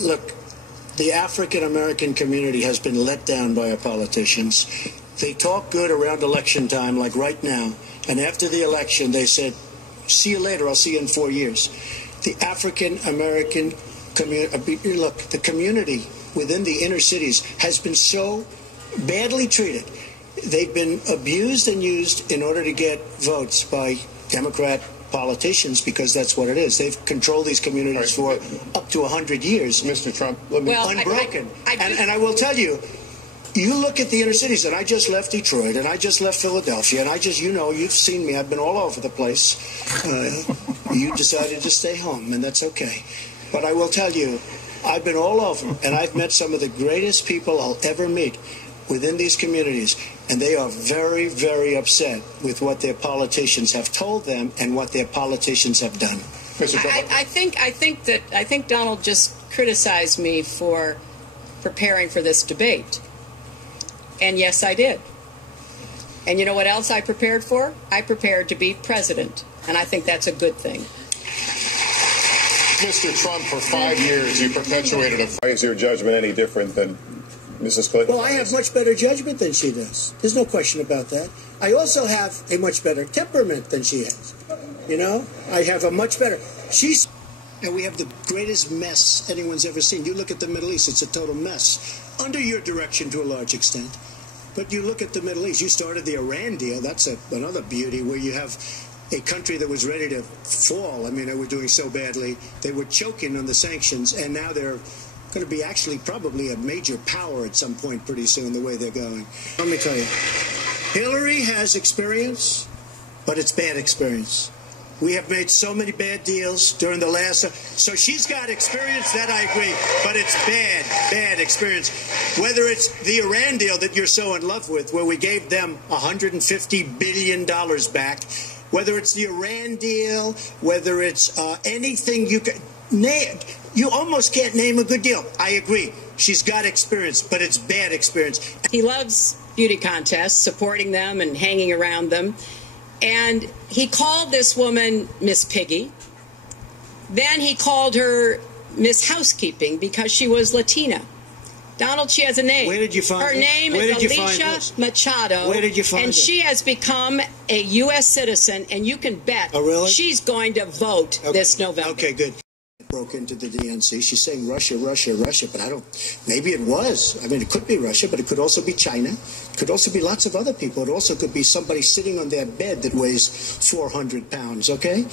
Look, the African-American community has been let down by our politicians. They talk good around election time, like right now, and after the election they said, see you later, I'll see you in 4 years. The African-American community, look, the community within the inner cities has been so badly treated. They've been abused and used in order to get votes by Democrat politicians, because that's what it is. They've controlled these communities for up to 100 years. Mr. Trump, unbroken. And I will tell you, you look at the inner cities, and I just left Detroit, and I just left Philadelphia, and I just, you've seen me. I've been all over the place. You decided to stay home, and that's okay. But I will tell you, I've been all over, and I've met some of the greatest people I'll ever meet within these communities, and they are very, very upset with what their politicians have told them and what their politicians have done. I think Donald just criticized me for preparing for this debate. And yes, I did. And you know what else I prepared for? I prepared to be president. And I think that's a good thing. Mr. Trump, for 5 years, you perpetuated a... Why is your judgment any different than Mrs. Clinton? Well, I have much better judgment than she does. There's no question about that. I also have a much better temperament than she has. I have a much better... And we have the greatest mess anyone's ever seen. You look at the Middle East, it's a total mess. Under your direction to a large extent. But you look at the Middle East, you started the Iran deal. That's another beauty, where you have a country that was ready to fall. I mean, they were doing so badly. They were choking on the sanctions, and now they're going to be actually probably a major power at some point pretty soon, the way they're going. Let me tell you, Hillary has experience, but it's bad experience. We have made so many bad deals during the last... So she's got experience, that I agree, but it's bad experience. Whether it's the Iran deal that you're so in love with, where we gave them $150 billion back, whether it's the Iran deal, whether it's anything you can name... You almost can't name a good deal. I agree. She's got experience, but it's bad experience. He loves beauty contests, supporting them and hanging around them. And he called this woman Miss Piggy. Then he called her Miss Housekeeping because she was Latina. Donald, she has a name. Where did you find her name is Alicia Machado. Where did you find And she has become a U.S. citizen, and you can bet she's going to vote this November. Okay, good. Broke into the DNC. She's saying Russia, Russia, Russia, but maybe it was. I mean, it could be Russia, but it could also be China. It could also be lots of other people. It also could be somebody sitting on their bed that weighs 400 pounds, okay?